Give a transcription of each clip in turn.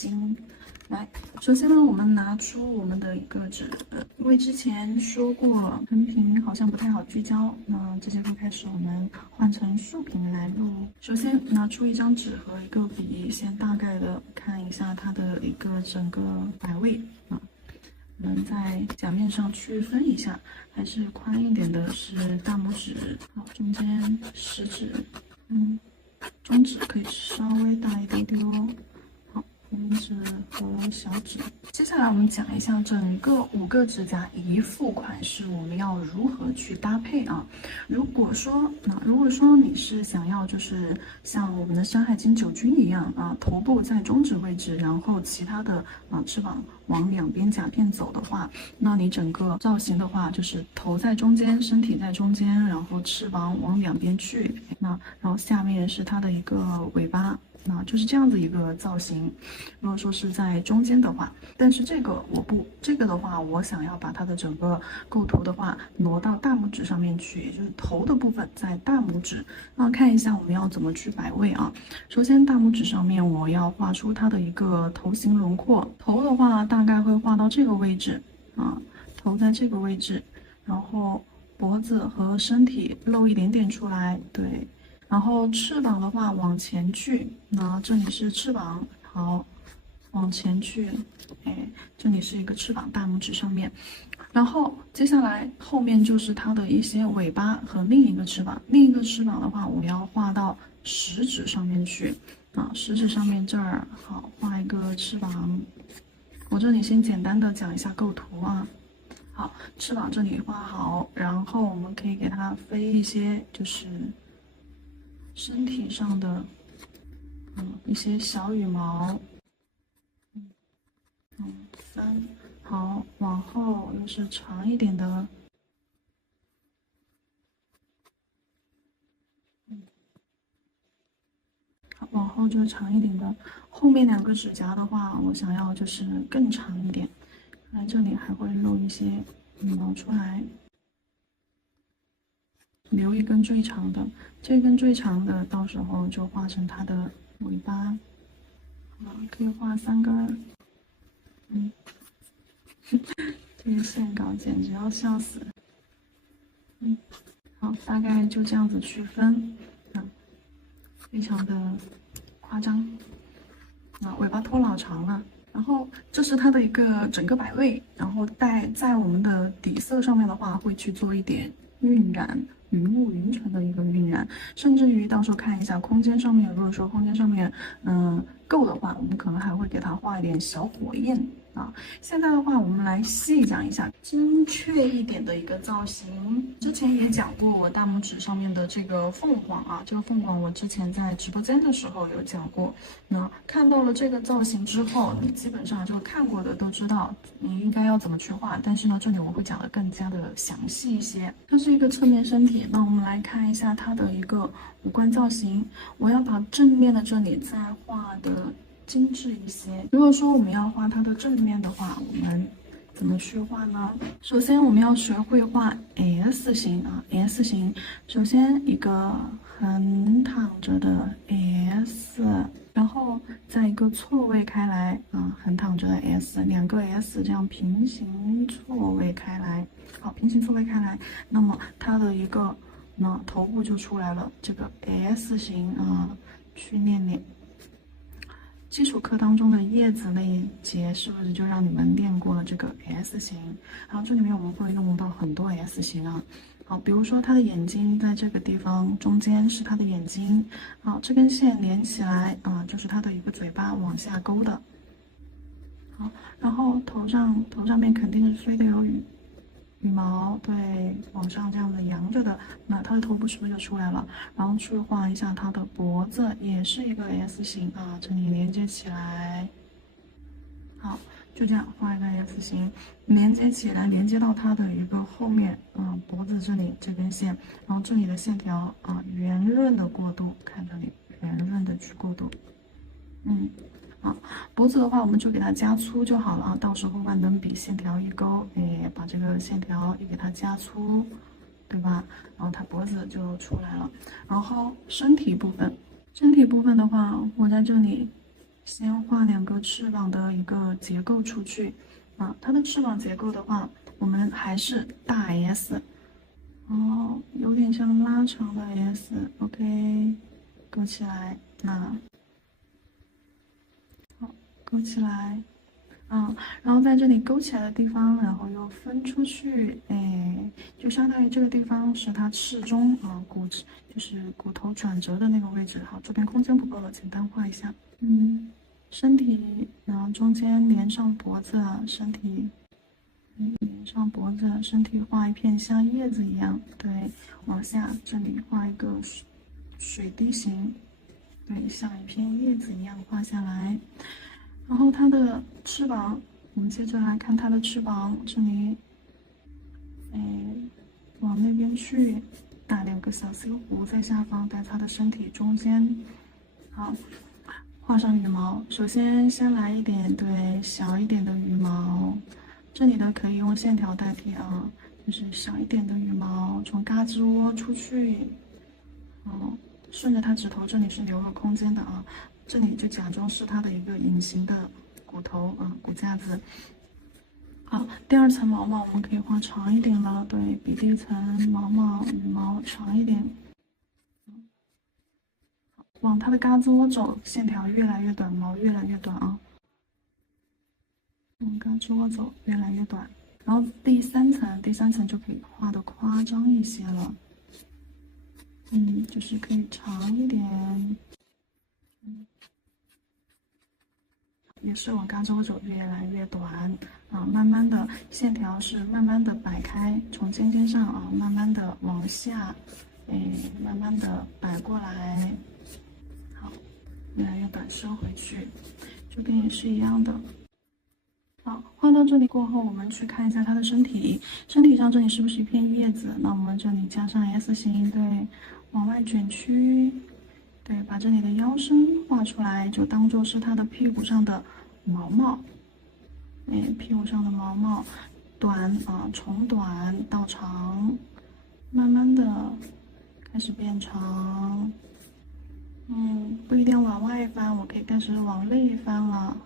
睛。来，首先呢，我们拿出我们的一个纸，因为之前说过横屏好像不太好聚焦，那这节课开始我们换成竖屏来录。首先拿出一张纸和一个笔，先大概的看一下它的一个整个摆位啊。我们在甲面上区分一下，还是宽一点的是大拇指，好，中间食指，中指可以稍微大一点点哦。红指和小指。接下来我们讲一下整个5个指甲一副款式我们要如何去搭配啊。如果说你是想要就是像我们的山海经9君一样啊，头部在中指位置，然后其他的翅膀往两边甲片走的话，那你整个造型的话就是头在中间，身体在中间，然后翅膀往两边去，然后下面是它的一个尾巴。那就是这样子一个造型。如果说是在中间的话，但是这个我不，这个的话我想要把它的整个构图的话挪到大拇指上面去，也就是头的部分在大拇指。那看一下我们要怎么去摆位啊。首先大拇指上面我要画出它的一个头型轮廓，头的话大概会画到这个位置啊，头在这个位置，然后脖子和身体露一点点出来，对。然后翅膀的话往前去，那这里是翅膀，好，往前去，哎，这里是一个翅膀，大拇指上面。然后接下来后面就是它的一些尾巴和另一个翅膀，另一个翅膀的话，我要画到食指上面去啊，食指上面这儿，好，画一个翅膀。我这里先简单的讲一下构图啊。好，翅膀这里画好，然后我们可以给它飞一些，就是身体上的一些小羽毛，3，好，往后又是长一点的，好，往后就长一点的。后面2个指甲的话，我想要就是更长一点，看来这里还会露一些羽毛出来。留一根最长的，这根最长的到时候就画成它的尾巴，可以画3根。这个线稿简直要笑死。好，大概就这样子区分，非常的夸张。尾巴拖老长了，然后这是它的一个整个摆位，然后在我们的底色上面的话，会去做一点晕染。云雾云层的一个晕染，甚至于到时候看一下空间上面，如果说空间上面够的话，我们可能还会给它画一点小火焰啊。现在的话，我们来细讲一下精确一点的一个造型。之前也讲过我大拇指上面的这个凤凰啊，这个凤凰我之前在直播间的时候有讲过。那看到了这个造型之后，你基本上就看过的都知道你应该要怎么去画，但是呢，这里我会讲的更加的详细一些。它是一个侧面身体。那我们来看一下它的一个五官造型，我要把正面的这里再画的精致一些。如果说我们要画它的正面的话，我们怎么去画呢？首先我们要学会画 S 型啊 ，S 型。首先一个横躺着的 S， 然后再一个错位开来啊，横躺着的 S，2个 S 这样平行错位开来。好，平行错位开来，那么它的一个头部就出来了，这个 S 型啊，去练练。基础课当中的叶子那一节是不是就让你们练过了这个 S 型？然后这里面我们会用到很多 S 型啊。好，比如说它的眼睛在这个地方，中间是它的眼睛。好，这根线连起来啊，就是它的一个嘴巴往下勾的。好，然后头上面肯定是飞的有羽毛，对，往上这样子扬着的，那它的头部是不是就出来了？然后去画一下它的脖子，也是一个 S 型啊，这里连接起来。好，就这样画一个 S 型，连接起来，连接到它的一个后面，脖子这里这根线，然后这里的线条圆润的过渡，看这里圆润的去过渡，脖子的话，我们就给它加粗就好了啊。到时候万能笔线条一勾，把这个线条也给它加粗，对吧？然后它脖子就出来了。然后身体部分的话，我在这里先画2个翅膀的一个结构出去啊。它的翅膀结构的话，我们还是大 S， 哦，有点像拉长的 S，OK，勾起来，那好，勾起来。然后在这里勾起来的地方，然后又分出去，哎，就相当于这个地方是它翅中啊就是骨头转折的那个位置。好，这边空间不够了，简单画一下。身体，然后中间连上脖子，身体连上脖子，身体画一片像叶子一样，对，往下这里画一个水滴形，对，像一片叶子一样画下来。然后它的翅膀，我们接着来看它的翅膀，这里，哎，往那边去，打2个小 C 弧在下方，在它的身体中间。好，画上羽毛。首先来一点对小一点的羽毛，这里的可以用线条代替啊，就是小一点的羽毛从嘎吱窝出去，顺着它指头这里是留了空间的啊。这里就假装是它的一个隐形的骨头啊，骨架子。好，第2层毛毛我们可以画长一点了，对比第1层羽毛长一点，往它的嘎吱窝走，线条越来越短，毛越来越短啊。往嘎吱窝走，越来越短。然后第3层就可以画的夸张一些了，就是可以长一点。也是往嘎吱窝走，越来越短啊，慢慢的线条是慢慢的摆开，从尖尖上啊，慢慢的往下，慢慢的摆过来，好，越来越短，收回去，这边也是一样的。好，画到这里过后，我们去看一下它的身体，身体上这里是不是一片叶子？那我们这里加上 S 型，对，往外卷曲。对，把这里的腰身画出来，就当做是它的屁股上的毛毛。屁股上的毛毛，短啊，从短到长，慢慢的开始变长。不一定要往外翻，我可以开始往内翻了。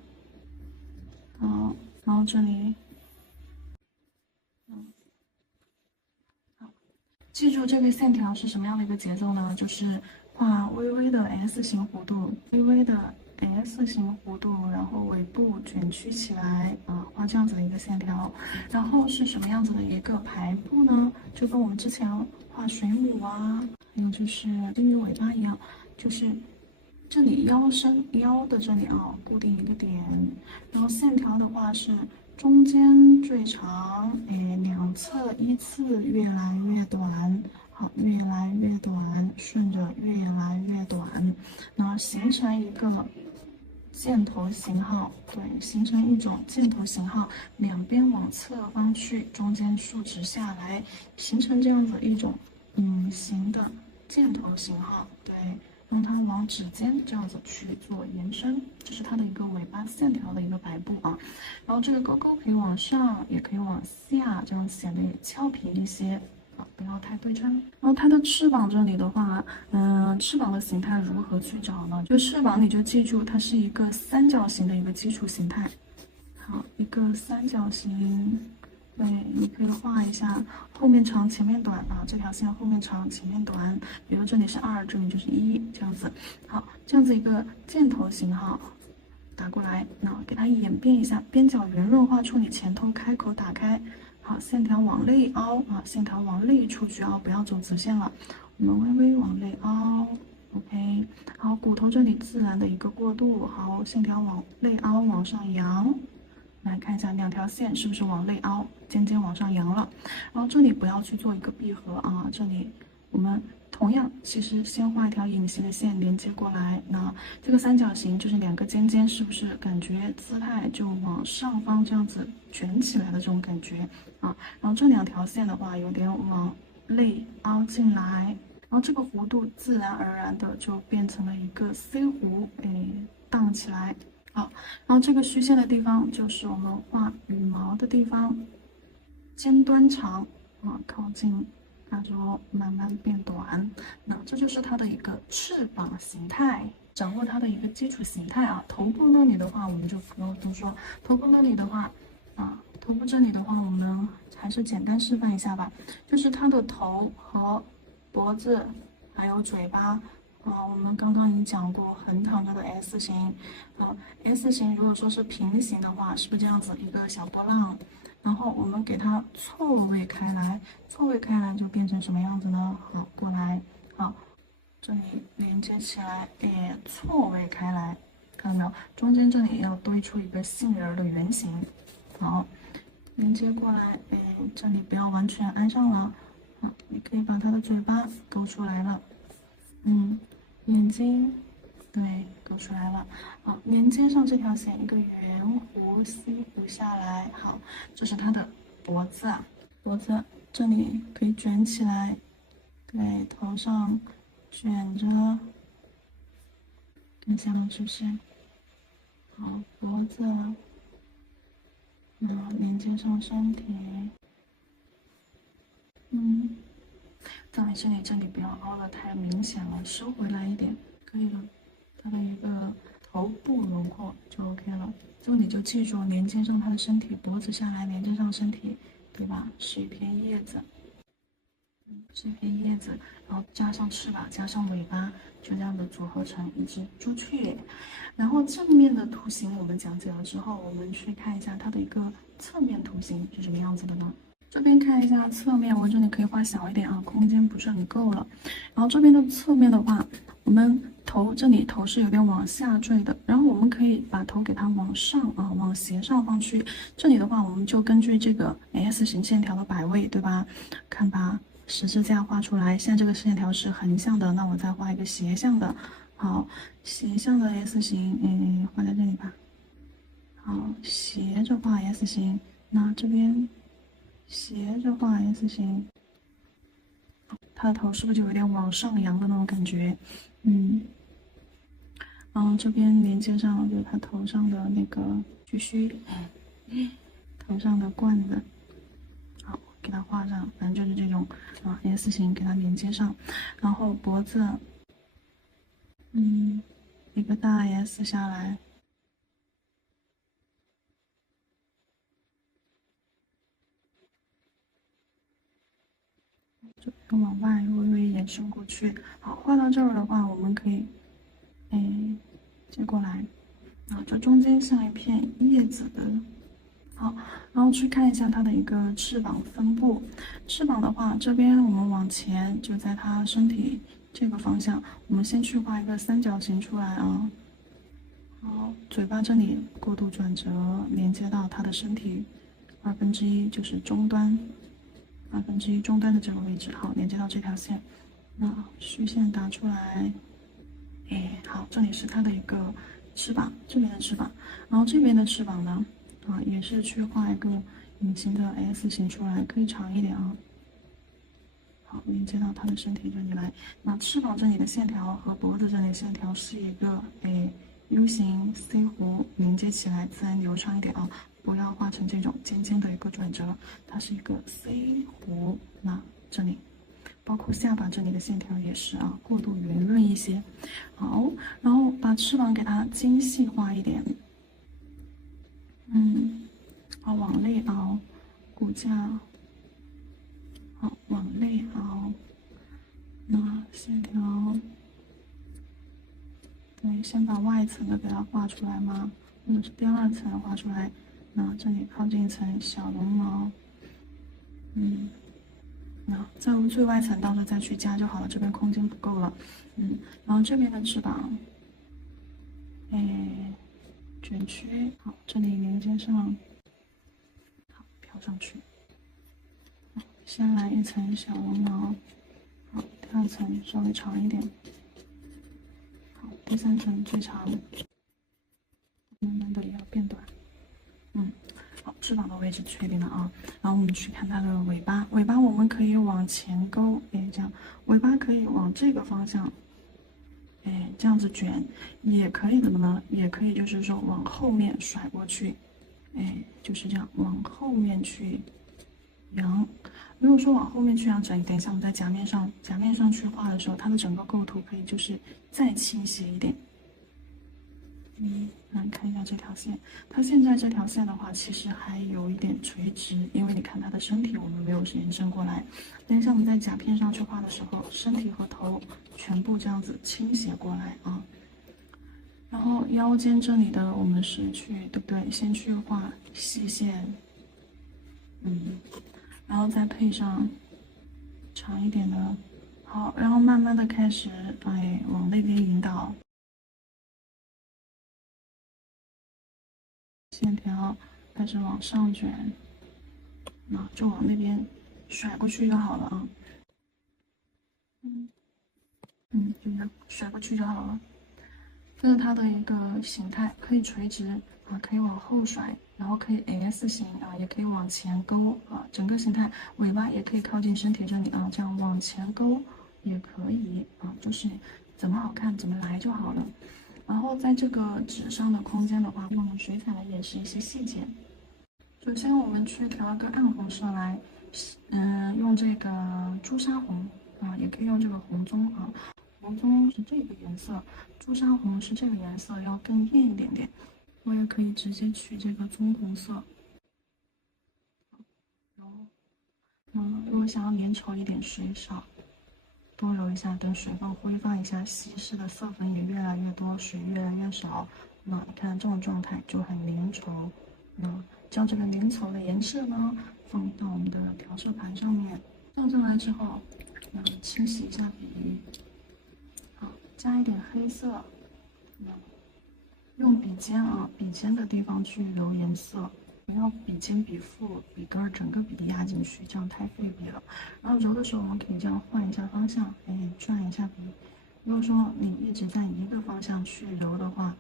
好，然后这里，好，记住这个线条是什么样的一个节奏呢？就是画微微的 S 型弧度，微微的 S 型弧度，然后尾部卷曲起来啊，画这样子的一个线条。然后是什么样子的一个排布呢？就跟我们之前画水母啊，还有就是金鱼尾巴一样，就是这里腰的这里啊，固定一个点，然后线条的话是中间最长，两侧依次越来越短。好，越来越短，顺着越来越短，那形成一个箭头型号，对，形成一种箭头型号，两边往侧方去，中间竖直下来，形成这样子一种隐形的箭头型号，对，让它往指尖这样子去做延伸，这是它的一个尾巴线条的一个摆布啊。然后这个勾勾可以往上，也可以往下，这样显得也俏皮一些。不要太对称。然后它的翅膀这里的话，翅膀的形态如何去找呢？就翅膀你就记住它是一个三角形的一个基础形态。好，一个三角形，对，你可以画一下后面长前面短啊，这条线后面长前面短，比如这里是2，这里就是1，这样子。好，这样子一个箭头型号。打过来，那给它演变一下，边角圆润画出你前头开口打开。好，线条往内凹啊，线条往内出去凹，不要走直线了，我们微微往内凹 ，OK。好，骨头这里自然的一个过渡，好，线条往内凹，往上扬。来看一下两条线是不是往内凹，尖尖往上扬了。然后这里不要去做一个闭合啊，这里我们同样其实先画一条隐形的线连接过来。那这个三角形就是2个尖尖，是不是感觉姿态就往上方这样子卷起来的这种感觉啊？然后这2条线的话有点往内凹进来，然后这个弧度自然而然的就变成了一个 C 弧，荡起来。好，然后这个虚线的地方就是我们画羽毛的地方，尖端长啊，靠近嘎吱窝慢慢变短，那这就是它的一个翅膀形态。掌握它的一个基础形态啊。头部那里的话，我们就不用多说。头部那里的话，头部这里的话，我们还是简单示范一下吧。就是它的头和脖子还有嘴巴。我们刚刚已经讲过，横躺着的 S 型，S 型如果说是平行的话，是不是这样子一个小波浪？然后我们给它错位开来，错位开来就变成什么样子呢？好，过来，好，这里连接起来，也错位开来，看到没有？中间这里要堆出一个杏仁的圆形，好，连接过来，这里不要完全安上了，好，你可以把它的嘴巴勾出来了，眼睛，对，勾出来了。好，连接上这条线，一个圆弧 C 弧下来。好，这是它的脖子，脖子这里可以卷起来，对，头上卷着，看下面是不是？好，脖子，连接上身体，藏尾这里不要凹的太明显了，收回来一点，可以了。它的一个头部轮廓就 OK 了。这里就记住连接上它的身体，脖子下来连接上身体，对吧？是一片叶子，是一片叶子，然后加上翅膀，加上尾巴，就这样的组合成一只朱雀。然后正面的图形我们讲解了之后，我们去看一下它的一个侧面图形是什么样子的呢？这边看一下侧面，我这里可以画小一点啊，空间不是很够了。然后这边的侧面的话，我们头这里头是有点往下坠的，然后我们可以把头给它往上往斜上方去。这里的话，我们就根据这个 S 型线条的摆位，对吧？看把十字架画出来，现在这个线条是横向的，那我再画一个斜向的。好，斜向的 S 型，画在这里吧。好，斜着画 S 型，那这边。斜着画 S 型，它的头是不是就有点往上扬的那种感觉？然后这边连接上就是它头上的那个须须，头上的冠子，好，给它画上，反正就是这种S 型给它连接上，然后脖子，一个大 S 下来。这边往外微微延伸过去，好，画到这儿的话，我们可以，接过来，这中间像一片叶子的，好，然后去看一下它的一个翅膀分布。翅膀的话，这边我们往前就在它身体这个方向，我们先去画一个三角形出来啊。好，嘴巴这里过度转折，连接到它的身体1/2就是终端。1/2终端的这个位置，好，连接到这条线，那虚线打出来，好，这里是它的一个翅膀，这边的翅膀，然后这边的翅膀呢，也是去画一个隐形的 S 型出来，可以长一点啊。好，连接到它的身体这里来，那翅膀这里的线条和脖子这里的线条是一个U 型 C 弧连接起来，自然流畅一点啊。不要画成这种尖尖的一个转折，它是一个 C 弧。那这里，包括下巴这里的线条也是过度圆润一些。好，然后把翅膀给它精细化一点。好，往内凹，骨架，好，往内凹。那线条，对，先把外层的给它画出来嘛，或者是第2层画出来。那这里靠近一层小绒毛，那在最外层到时候再去加就好了，这边空间不够了，然后这边的翅膀，卷曲，好，这里连接上，好，飘上去，先来一层小绒毛，好，第2层稍微长一点，好，第3层最长，慢慢的也要变短。好，翅膀的位置确定了啊，然后我们去看它的尾巴，尾巴我们可以往前勾，这样，尾巴可以往这个方向，这样子卷，也可以怎么呢？也可以就是说往后面甩过去，就是这样往后面去扬。如果说往后面去扬，等一下我们在夹面上去画的时候，它的整个构图可以就是再倾斜一点，来看一下这条线，它现在这条线的话，其实还有一点垂直，因为你看它的身体我们没有延伸过来。等一下我们在甲片上去画的时候，身体和头全部这样子倾斜过来啊。然后腰间这里的我们是去，对不对？先去画细线，然后再配上长一点的，好，然后慢慢的开始，往那边引导。线条开始往上卷，就往那边甩过去就好了啊。就这样甩过去就好了。这是它的一个形态，可以垂直可以往后甩，然后可以 S 型也可以往前勾整个形态尾巴也可以靠近身体这里这样往前勾也可以就是怎么好看怎么来就好了。然后在这个纸上的空间的话，我们水彩来演示一些细节。首先我们去调一个暗红色来，用这个朱砂红也可以用这个红棕红棕是这个颜色，朱砂红是这个颜色，要更艳一点点。我也可以直接取这个棕红色。如果想要粘稠一点，水少，多揉一下，等水分挥发一下，稀释的色粉也越来越多，水越来越少。你看这种状态就很粘稠。将这个粘稠的颜色呢，放到我们的调色盘上面。倒上来之后，清洗一下笔。加一点黑色，用笔尖笔尖的地方去揉颜色，不要笔尖、笔腹、笔根整个笔压进去，这样太费笔了。然后揉的时候，我们可以这样换一下方向，转一下笔。如果说你一直在一个方向去揉的话，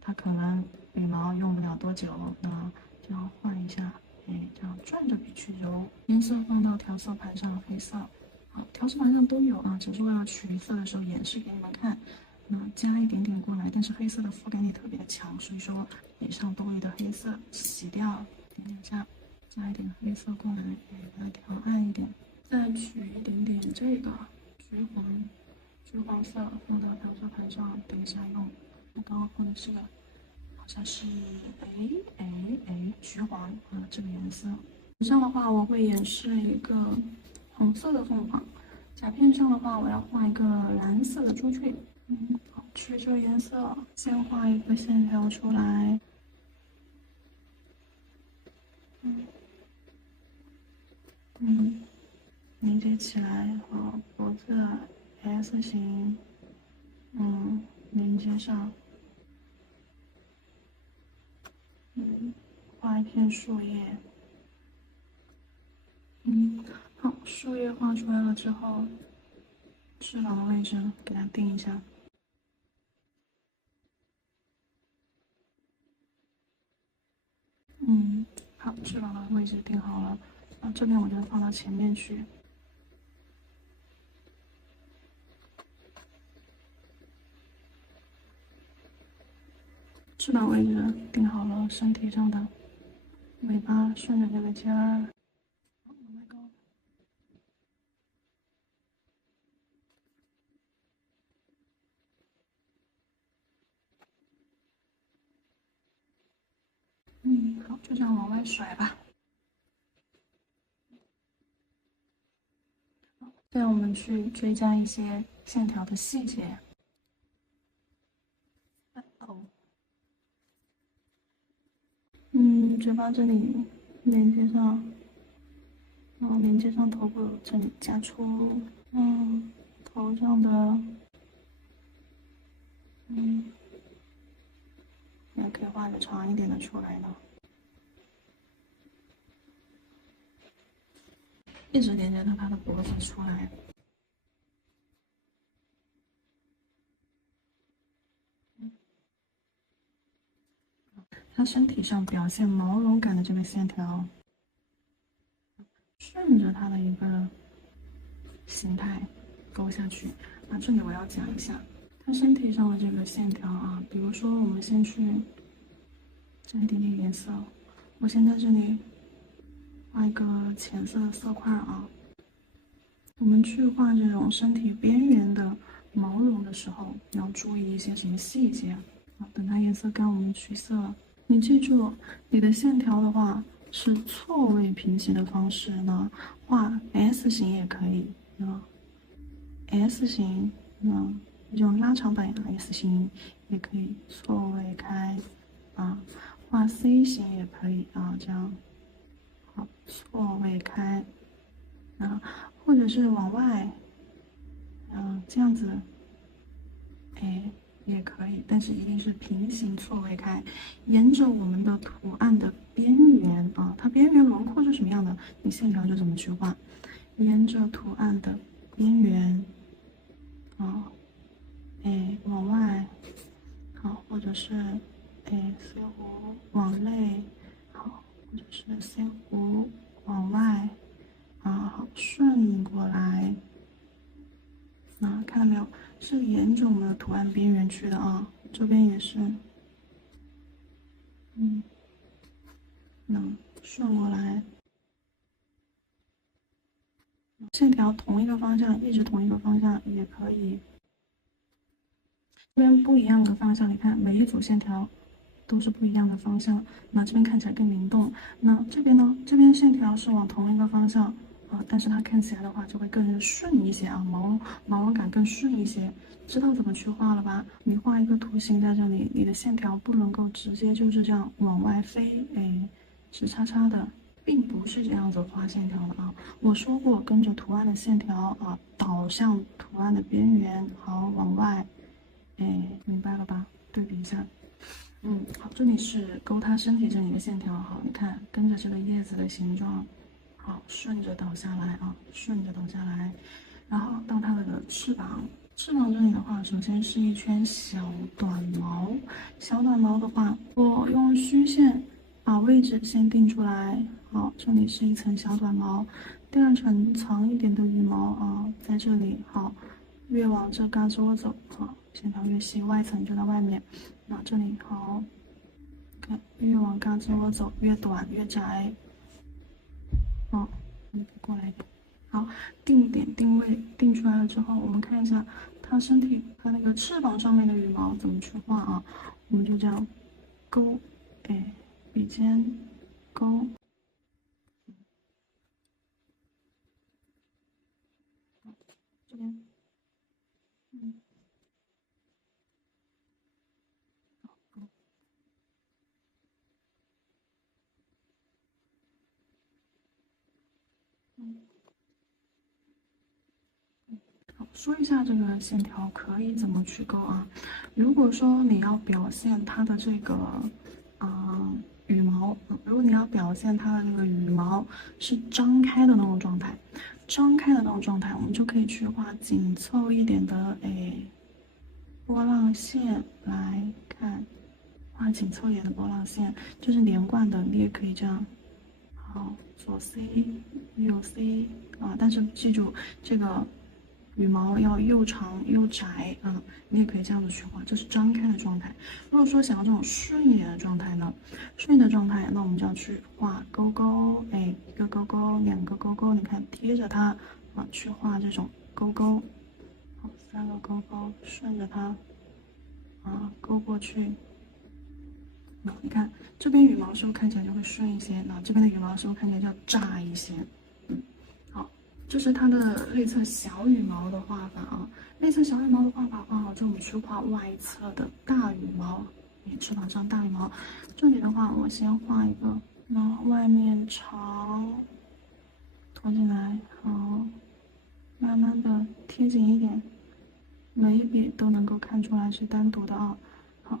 它可能笔毛用不了多久。这样换一下，这样转着笔去揉。颜色放到调色盘上，黑色。调色盘上都有只是为了取色的时候演示给你们看。加一点点过来，但是黑色的覆盖力特别的强，所以说笔上多余的黑色洗掉，点下，加一点黑色过来，把它调暗一点，再取一点点这个橘黄色放到调色盘上，等一下用。我刚刚放的是个，好像是橘黄这个颜色。以上的话我会演示一个红色的凤凰，甲片上的话我要画一个蓝色的朱雀。好，取这个颜色，先画一个线条出来。凝结起来，好，脖子 S 型，连接上，画一片树叶，好，树叶画出来了之后，翅膀的位置给它定一下。好，翅膀的位置定好了，这边我就放到前面去。翅膀位置定好了，身体上的尾巴顺着这个尖儿，往外勾。好，就这样往外甩吧。这样我们去追加一些线条的细节。嘴巴这里连接上，连接上头部这里加粗，头上的，也可以画个长一点的出来呢。一直连接到它的脖子出来。它身体上表现毛绒感的这个线条，顺着它的一个形态勾下去。这里我要讲一下，它身体上的这个线条比如说我们先去沾一点点颜色，我先在这里画一个浅色的色块我们去画这种身体边缘的毛绒的时候，要注意一些什么细节好，等它颜色干，我们去色了。你记住，你的线条的话是错位平行的方式呢，画 S 型也可以啊，S 型，这种拉长版 S 型也可以错位开啊，画 C 型也可以啊，这样好错位开啊，或者是往外，这样子，哎。也可以，但是一定是平行错位开，沿着我们的图案的边缘啊，它边缘轮廓是什么样的，你线条就怎么去画，沿着图案的边缘啊，往外，好，或者是C 弧往内，好，或者是 C 弧往外，好，顺过来。看到没有？是沿着我们的图案边缘去的啊，这边也是，顺过来，线条同一个方向，一直同一个方向也可以。这边不一样的方向，你看每一组线条都是不一样的方向，那这边看起来更灵动。那这边呢？这边线条是往同一个方向。但是它看起来的话就会更顺一些啊，毛感更顺一些，知道怎么去画了吧？你画一个图形在这里，你的线条不能够直接就是这样往外飞，直叉叉的，并不是这样子画线条的啊。我说过，跟着图案的线条啊，导向图案的边缘，好，往外，明白了吧？对比一下。好，这里是勾它身体这里的线条，好，你看跟着这个叶子的形状。好，顺着倒下来啊，顺着倒下来，然后到它的翅膀，翅膀这里的话，首先是一圈小短毛，小短毛的话，我用虚线把位置先定出来。好，这里是一层小短毛，第二层长一点的羽毛啊，在这里。好，越往这嘎吱走，好，线条越细，外层就在外面。那这里好，看越往嘎吱走，越短越窄。好，过来一点。好，定点定位定出来了之后，我们看一下它身体，它那个翅膀上面的羽毛怎么去画啊？我们就这样勾，笔尖勾，这边，勾，好，说一下这个线条可以怎么去勾啊？如果说你要表现它的这个，羽毛，如果你要表现它的这个羽毛是张开的那种状态，张开的那种状态，我们就可以去画紧凑一点的，波浪线来看，画紧凑一点的波浪线，就是连贯的，你也可以这样。好，左 C 右 C 啊，但是记住这个羽毛要又长又窄啊，你也可以这样子去画，这是张开的状态。如果说想要这种顺一点的状态呢，顺的状态，那我们就要去画勾勾，一个勾勾，两个勾勾，你看贴着它啊，去画这种勾勾。好，三个勾勾，顺着它勾过去。你看这边羽毛是不是看起来就会顺一些？那这边的羽毛是不是看起来就要炸一些？好，这是它的内侧小羽毛的画法啊。内侧小羽毛的画法画好之后，我们去画外侧的大羽毛，翅膀上大羽毛。这里的话，我先画一个，那外面长，拖进来，好，慢慢的贴紧一点，每一笔都能够看出来是单独的啊。好。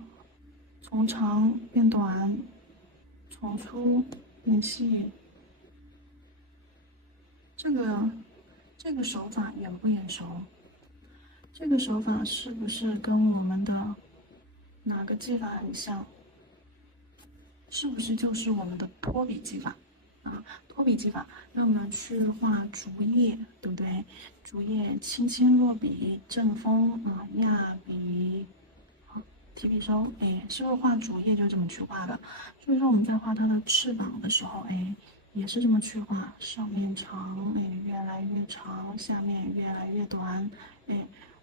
从长变短，从粗变细，这个手法眼不眼熟？这个手法是不是跟我们的哪个技法很像？是不是就是我们的托笔技法啊？托笔技法让我们去画竹叶，对不对？竹叶轻轻落笔，正风啊，压笔。提笔收，是不是画竹叶就这么去画的？所以说我们在画它的翅膀的时候，也是这么去画，上面长，越来越长，下面越来越短，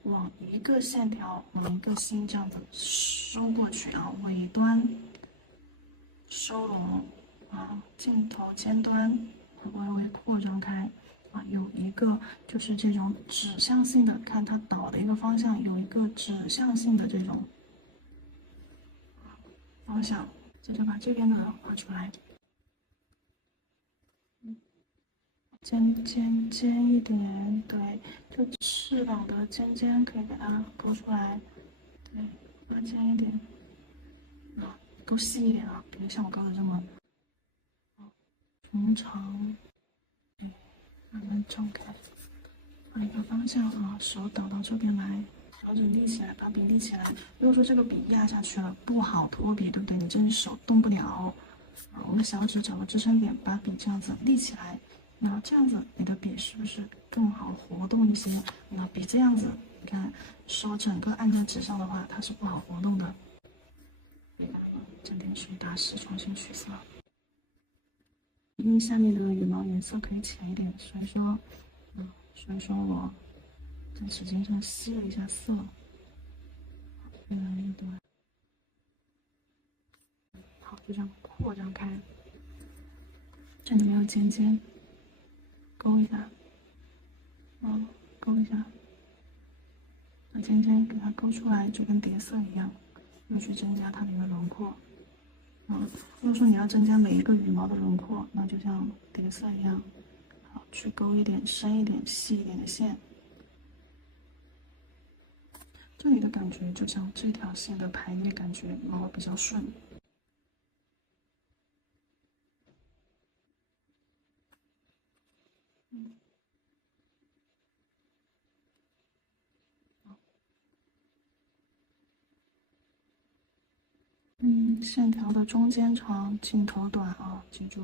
往一个线条，往一个心这样子收过去啊，尾端收拢啊，镜头尖端微微扩张开啊，有一个就是这种指向性的，看它导的一个方向，有一个指向性的这种方向，接着把这边的画出来。尖一点，对，就翅膀的尖尖可以给它勾出来，对，画尖一点，啊，勾细一点啊，别像我勾的这么，从长，对，慢慢张开，换一个方向啊，手导到这边来，小指立起来，把笔立起来。如果说这个笔压下去了，不好脱笔，对不对？你这只手动不了，啊，我们小指找个支撑点，把笔这样子立起来。那这样子，你的笔是不是更好活动一些？那比这样子，你看手整个按在纸上的话，它是不好活动的。整点水打湿，重新取色。因为下面的羽毛颜色可以浅一点，所以说我在纸巾上吸了一下色，越来越短。好，就这样扩张开。这里没有尖尖。勾一下，勾一下，把尖尖给它勾出来，就跟叠色一样，又去增加它的一个轮廓。如果说你要增加每一个羽毛的轮廓，那就像叠色一样，好，去勾一点深一点、细一点的线。这里的感觉就像这条线的排列感觉毛比较顺。线条的中间长，镜头短啊，记住。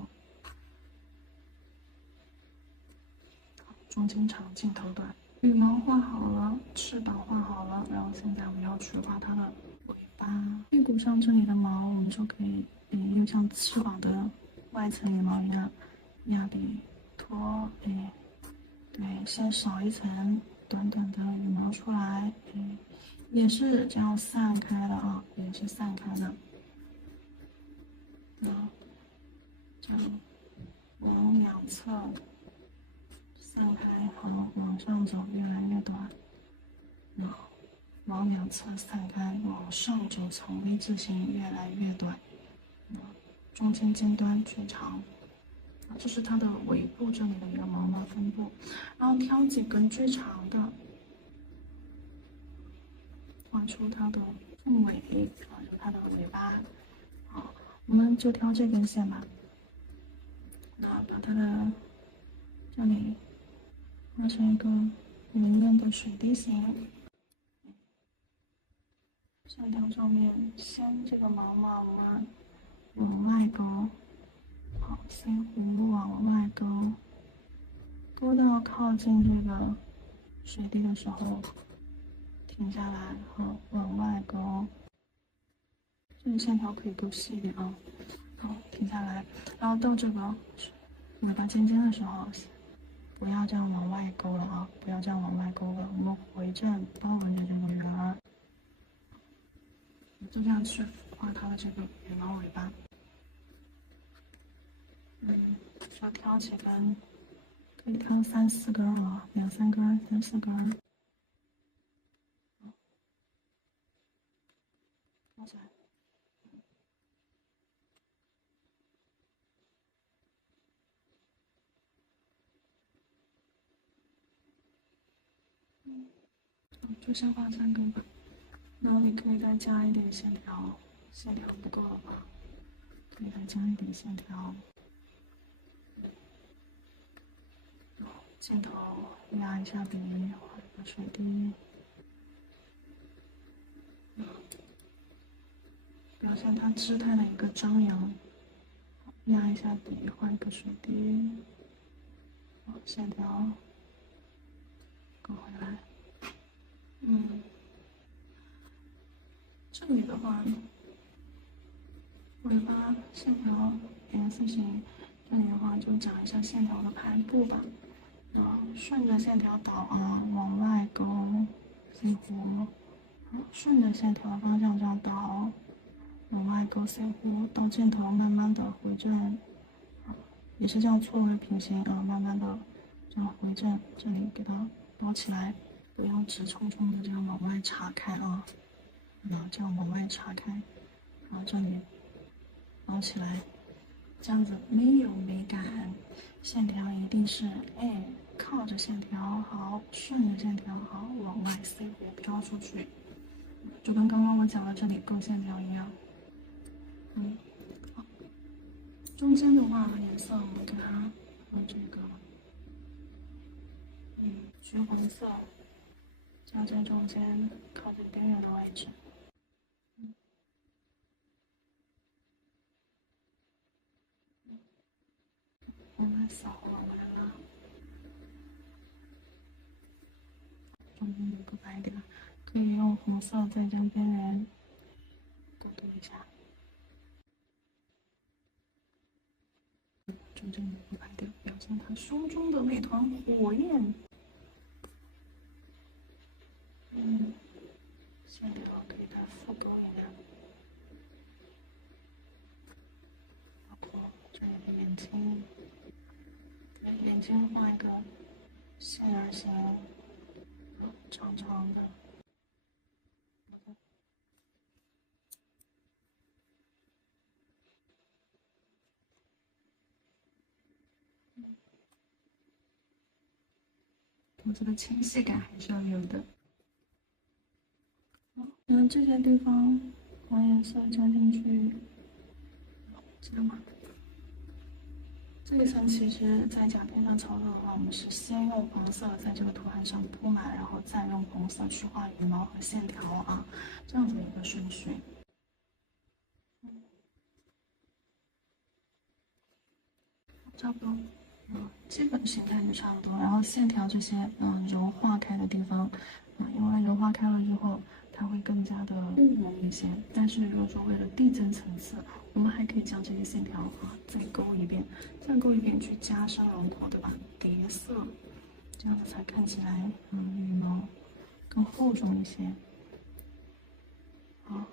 中间长，镜头短。羽毛画好了，翅膀画好了，然后现在我们要去画它的尾巴。屁股上这里的毛，我们就可以又像翅膀的外层羽毛一样，压笔拖，对，先少一层短短的羽毛出来，也是这样散开的啊，也是散开的。这样往两侧散开，好，往上走，越来越短。然后往两侧散开，往上走，从 V 字形越来越短。中间尖端最长。这是它的尾部这里的一个毛毛分布，然后挑几根最长的，画出它的凤尾，画出它的尾巴。好，我们就挑这根线吧。那把它的这里画成一个圆润的水滴形。线条上面，先这个毛毛我们往外勾。好，先葫芦往外勾，勾到靠近这个水滴的时候，停下来，好，往外勾。这个线条可以勾细一点啊。好，停下来，然后到这个尾巴尖尖的时候，不要这样往外勾了啊，不要这样往外勾了，我们回正包围着这个圆儿，就这样去画它的这个羽毛尾巴。要挑几根，可以挑3、4根啊，2、3根、3、4根。挑起来。就先画3根吧。然后你可以再加一点线条，线条不够了吧？可以再加一点线条。镜头压一下笔，画一个水滴，表现它姿态的一个张扬。压一下笔，画一个水滴，线条勾回来。这里的话，尾巴线条S形，这里的话就讲一下线条的排布吧。顺着线条导啊，往外勾，细弧，顺着线条的方向这样倒，往外勾细弧，到箭头慢慢的回正，也是这样错位平行啊，慢慢的这样回正，这里给它包起来，不要直冲冲的这样往外岔开啊，这样往外岔开，然后这里包起来，这样子没有美感，线条一定是靠着线条好，顺着线条好，往外细弧飘出去，就跟刚刚我讲的这里勾线条一样，好，中间的话颜色我们给它用这个，橘黄色，加在中间靠近边缘的位置，往外扫，往外拉。中间留个白点，可以用红色再将边缘勾涂一下。中间留个白点，表现它胸中的那团火焰。线条给它复勾一下，包括这里的眼睛，给眼睛画一个线儿形，长长的。我这个清晰感还是要有的。这些地方黄颜色加进去，这样吧。这一层其实，在甲片上操作的话，我们是先用黄色在这个图案上铺满，然后再用红色去画羽毛和线条啊，这样子一个顺序。差不多，基本形态就差不多。然后线条这些，柔化开的地方，因为柔化开了之后，它会更加的丰满一些。但是如果说为了递增层次，我们还可以将这些线条再勾一遍，去加深轮廓，对吧？叠色，这样子才看起来，羽毛更厚重一些。好，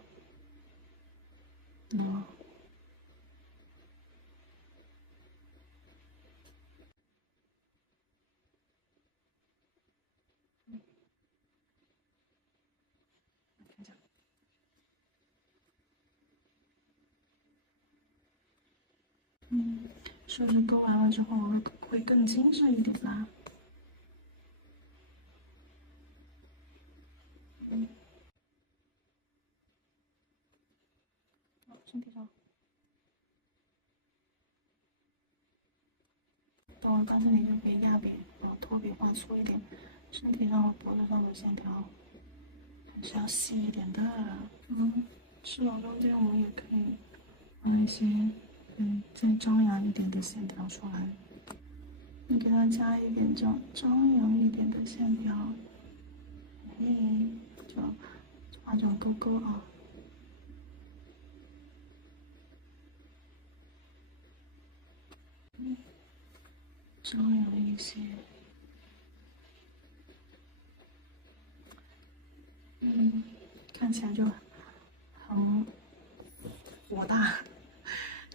是不是勾完了之后会更精致一点啦？身体上，到这里就别压扁，托比画粗一点，身体上和脖子上的线条还是要细一点的。翅膀中间我们也可以画一些，再张扬一点的线条出来。你给它加一点这样张扬一点的线条，就画这种勾勾啊。张扬一些，看起来就很火大。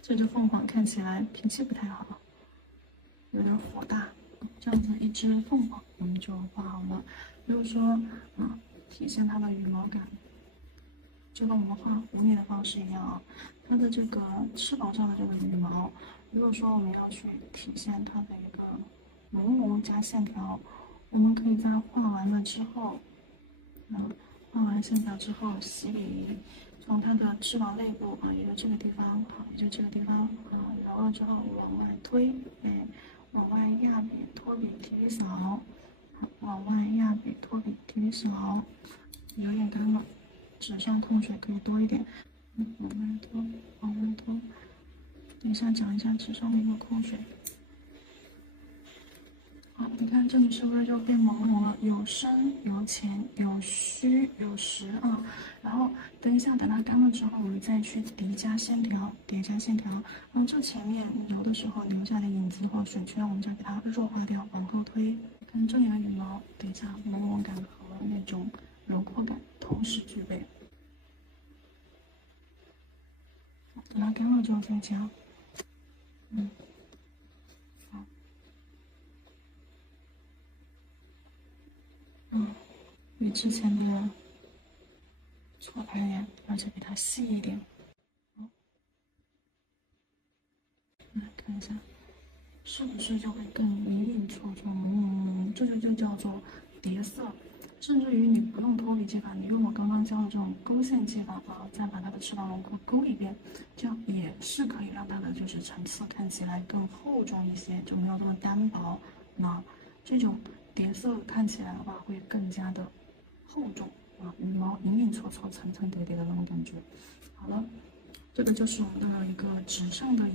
这只凤凰看起来脾气不太好，有点火大。这样子一只凤凰我们就画好了。如果说，体现它的羽毛感，就跟我们画狐狸的方式一样啊。它的这个翅膀上的这个羽毛，如果说我们要去体现它的一个朦胧加线条，我们可以在画完了之后，画完线条之后，洗笔从它的翅膀内部也就这个地方，也就这个地方揉了之后往外推，往外压笔，托笔提笔扫，往外压笔，托笔提笔扫，有点干了，纸上空水可以多一点，往外拖，往外拖。等一下讲一下纸上的一个空水。好，你看这里是不是就变朦胧了？有深有浅，有虚有实啊。然后等一下，等它干了之后，我们再去叠加线条，这前面揉的时候留下的影子或水圈，我们再给它弱化掉，往后推。看这里的羽毛，等一下朦胧感和那种轮廓感同时具备。等它干了之后再加。好，比之前的错开点，而且比它细一点。来看一下，是不是就会更隐隐绰绰？这就叫做叠色。甚至于你不用脱离技法，你用我刚刚教的这种勾线技法再把它的翅膀轮廓勾一遍，这样也是可以让它的就是层次看起来更厚重一些，就没有这么单薄。那这种叠色看起来的话会更加的厚重羽毛隐隐绰绰、层层叠叠的那种感觉。好了，这个就是我们的一个纸上的